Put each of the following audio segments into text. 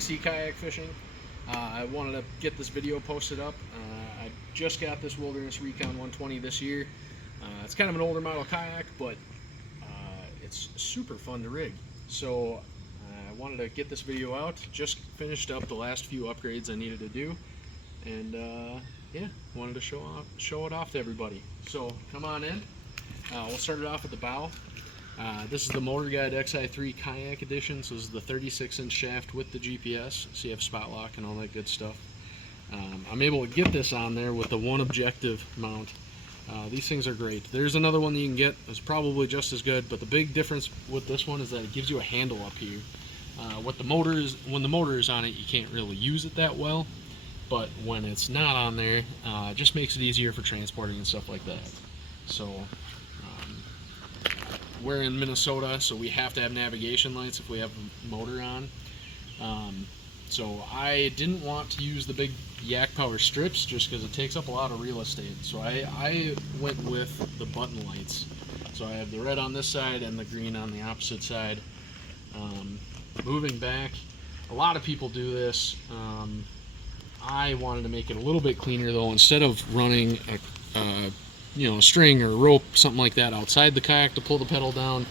big sea kayak fishing. I wanted to get this video posted up. I just got this Wilderness Recon 120 this year. It's kind of an older model kayak, but it's super fun to rig. So I wanted to get this video out. Just finished up the last few upgrades I needed to do, and yeah, wanted to show it off to everybody. So come on in. We'll start it off at the bow. This is the Motor Guide XI3 Kayak Edition, so this is the 36-inch shaft with the GPS, so you have spot lock and all that good stuff. I'm able to get this on there with the one objective mount. These things are great. There's another one that you can get that's probably just as good, but the big difference with this one is that it gives you a handle up here. When the motor is on it, you can't really use it that well, but when it's not on there, it just makes it easier for transporting and stuff like that. So we're in Minnesota, so we have to have navigation lights if we have a motor on. So I didn't want to use the big Yak Power strips just because it takes up a lot of real estate. So I went with the button lights. So I have the red on this side and the green on the opposite side. Moving back, a lot of people do this. I wanted to make it a little bit cleaner though. Instead of running a string or a rope, something like that outside the kayak to pull the pedal down,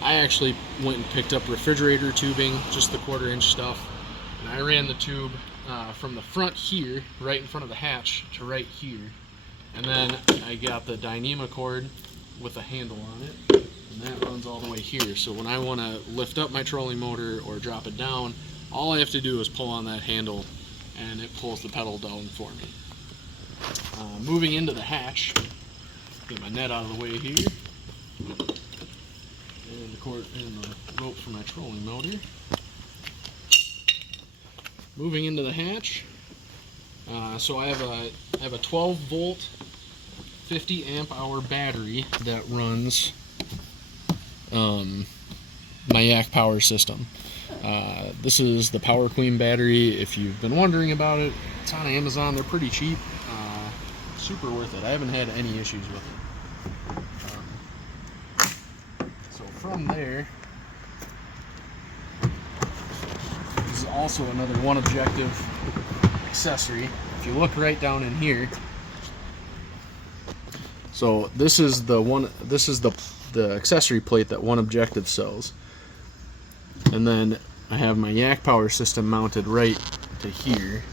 I actually went and picked up refrigerator tubing, just the 1/4 inch stuff, and I ran the tube from the front here, right in front of the hatch, to right here, and then I got the Dyneema cord with a handle on it, and that runs all the way here. So when I want to lift up my trolling motor or drop it down, all I have to do is pull on that handle and it pulls the pedal down for me. Moving into the hatch, get my net out of the way here, and the cord and the rope for my trolling motor. Moving into the hatch, so I have a 12 volt 50 amp hour battery that runs my Yak Power system. This is the Power Queen battery. If you've been wondering about it, it's on Amazon. They're pretty cheap. Super worth it. I haven't had any issues with it. So from there, this is also another one objective accessory. If you look right down in here, so this is the accessory plate that one objective sells, and then I have my Yak Power system mounted right to here.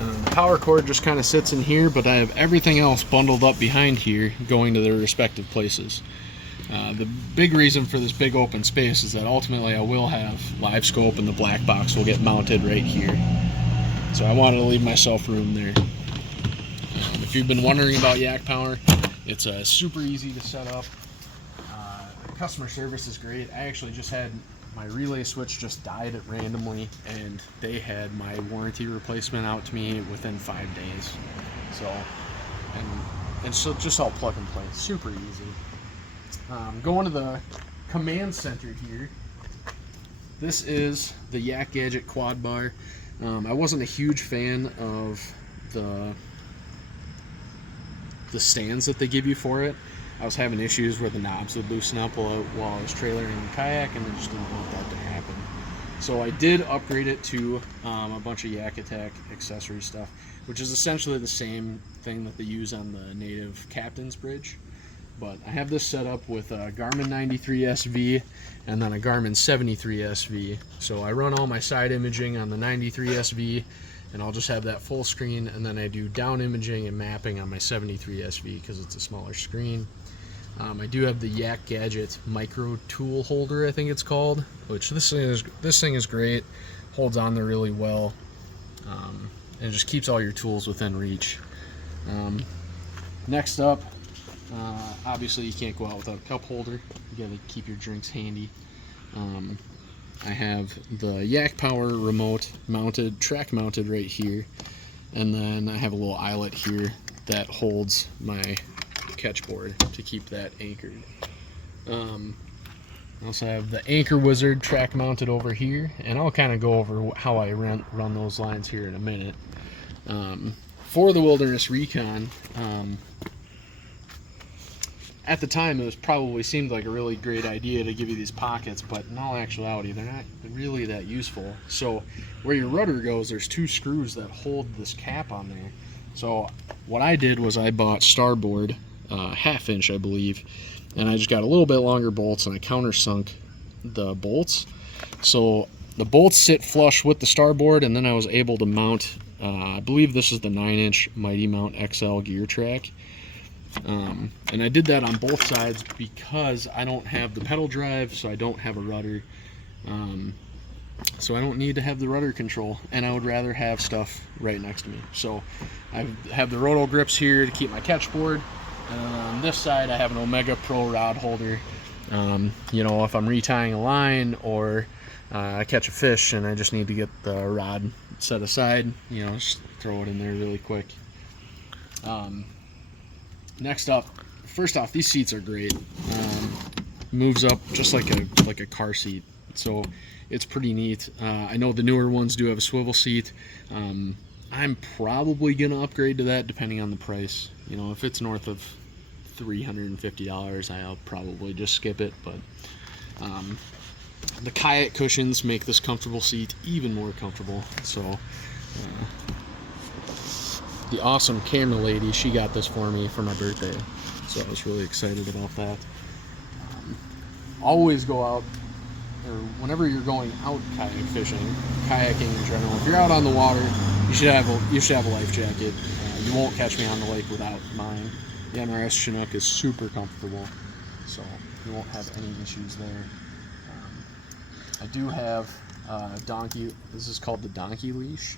And the power cord just kind of sits in here, but I have everything else bundled up behind here going to their respective places. The big reason for this big open space is that ultimately I will have live scope, and the black box will get mounted right here. So I wanted to leave myself room there. If you've been wondering about Yak Power, it's super easy to set up. The customer service is great. I actually just had my relay switch just died randomly, and they had my warranty replacement out to me within 5 days. So, and so just all plug and play, super easy. Going to the command center here. This is the Yak Gadget quad bar. I wasn't a huge fan of the stands that they give you for it. I was having issues where the knobs would loosen up while I was trailering the kayak, and I just didn't want that to happen. So I did upgrade it to a bunch of Yak Attack accessory stuff, which is essentially the same thing that they use on the native Captain's Bridge. But I have this set up with a Garmin 93 SV and then a Garmin 73 SV. So I run all my side imaging on the 93 SV, and I'll just have that full screen, and then I do down imaging and mapping on my 73 SV because it's a smaller screen. I do have the Yak Gadget micro tool holder, I think it's called, which this thing is great, holds on there really well, and just keeps all your tools within reach. Next up, obviously you can't go out without a cup holder. You gotta keep your drinks handy. I have the Yak Power remote mounted, track mounted right here, and then I have a little eyelet here that holds my catch board to keep that anchored. I also have the Anchor Wizard track mounted over here, and I'll kind of go over how I run those lines here in a minute. For the Wilderness Recon, at the time it was probably seemed like a really great idea to give you these pockets, but in all actuality they're not really that useful. So where your rudder goes, there's 2 screws that hold this cap on there. So what I did was I bought starboard, 1/2 inch I believe, and I just got a little bit longer bolts and I countersunk the bolts. So the bolts sit flush with the starboard, and then I was able to mount, I believe this is the 9-inch Mighty Mount XL gear track. And I did that on both sides because I don't have the pedal drive, so I don't have a rudder. So I don't need to have the rudder control, and I would rather have stuff right next to me. So I have the roto grips here to keep my catchboard, and then on this side I have an Omega Pro rod holder. You know, if I'm retying a line or I catch a fish and I just need to get the rod set aside, you know, just throw it in there really quick. Next up, first off, these seats are great. Moves up just like a car seat, so it's pretty neat. I know the newer ones do have a swivel seat. I'm probably gonna upgrade to that depending on the price. You know, if it's north of $350, I'll probably just skip it. But the Kayak cushions make this comfortable seat even more comfortable. So the awesome camera lady, she got this for me for my birthday, so I was really excited about that. Always go out, or whenever you're going out kayak fishing, kayaking in general, if you're out on the water, you should have a life jacket. You won't catch me on the lake without mine. The MRS Chinook is super comfortable, so you won't have any issues there. I do have a donkey. This is called the donkey leash.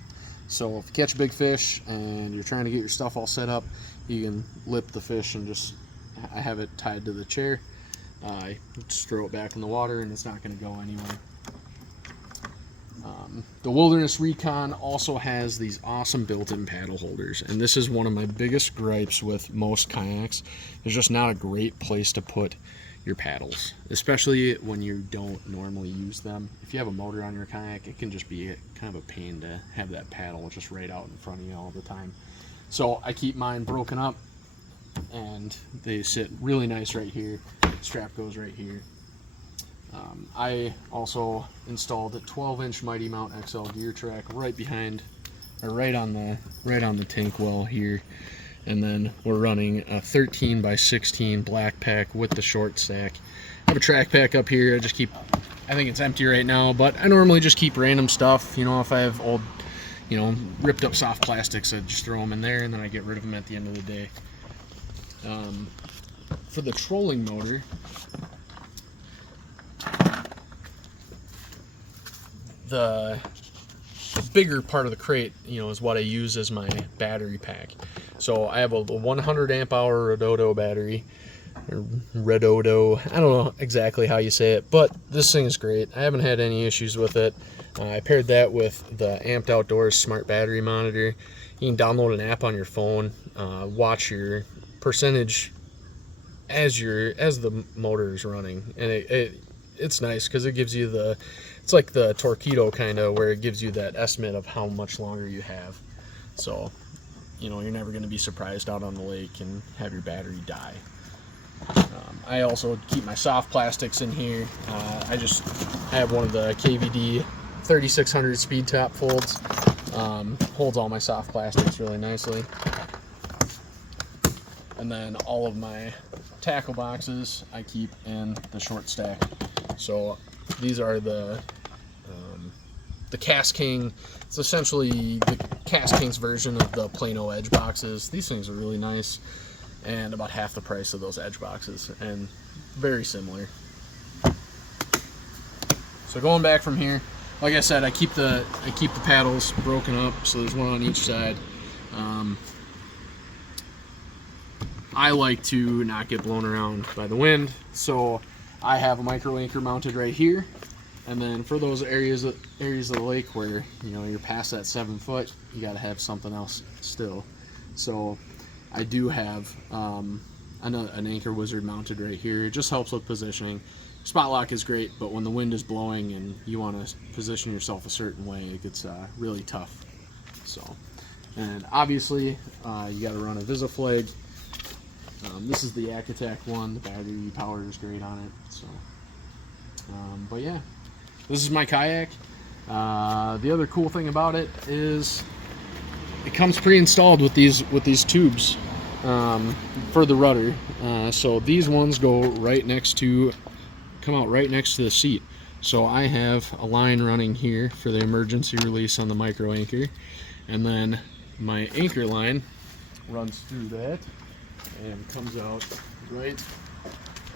So if you catch a big fish and you're trying to get your stuff all set up, you can lip the fish and I have it tied to the chair. Just throw it back in the water and it's not going to go anywhere. The Wilderness Recon also has these awesome built-in paddle holders, and this is one of my biggest gripes with most kayaks. There's just not a great place to put your paddles, especially when you don't normally use them. If you have a motor on your kayak, it can just be kind of a pain to have that paddle just right out in front of you all the time. So I keep mine broken up, and they sit really nice right here. Strap goes right here. I also installed a 12-inch Mighty Mount XL gear track right behind, or right on the tank well here. And then we're running a 13 by 16 black pack with the short stack. I have a track pack up here. I think it's empty right now, but I normally just keep random stuff. You know, if I have old, you know, ripped up soft plastics, I just throw them in there and then I get rid of them at the end of the day. For the trolling motor, the bigger part of the crate, you know, is what I use as my battery pack. So I have a 100 amp hour Redodo battery, or Redodo, I don't know exactly how you say it, but this thing is great. I haven't had any issues with it. I paired that with the Amped Outdoors smart battery monitor. You can download an app on your phone, watch your percentage as the motor is running, and it's nice because it gives you it's like the Torpedo kind of, where it gives you that estimate of how much longer you have. So, you know, you're never going to be surprised out on the lake and have your battery die. I also keep my soft plastics in here. I have one of the KVD 3600 speed top folds. Holds all my soft plastics really nicely. And then all of my tackle boxes I keep in the short stack. So these are the Cast King. It's essentially the Cast King's version of the Plano Edge boxes. These things are really nice and about half the price of those Edge boxes, and very similar. So going back from here, like I said, I keep the paddles broken up, so there's one on each side. I like to not get blown around by the wind, so I have a micro anchor mounted right here. And then for those areas of the lake where, you know, you're past that 7 foot, you got to have something else still. So I do have an anchor wizard mounted right here. It just helps with positioning. Spot lock is great, but when the wind is blowing and you want to position yourself a certain way, it gets really tough. So, and obviously you got to run a VisiFlag. This is the Yak Attack one. The battery power is great on it. So, but yeah, this is my kayak. The other cool thing about it is it comes pre-installed with these tubes for the rudder. So these ones go come out right next to the seat. So I have a line running here for the emergency release on the micro anchor, and then my anchor line runs through that and comes out right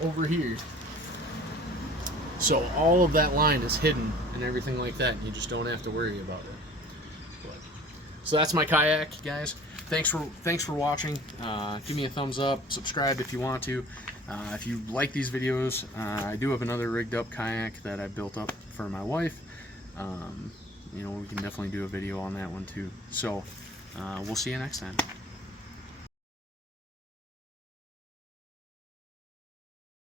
over here. So all of that line is hidden and everything like that, and you just don't have to worry about it. So that's my kayak, guys. Thanks for watching. Give me a thumbs up, subscribe if you want to. If you like these videos, I do have another rigged up kayak that I built up for my wife. You know, we can definitely do a video on that one too. So we'll see you next time.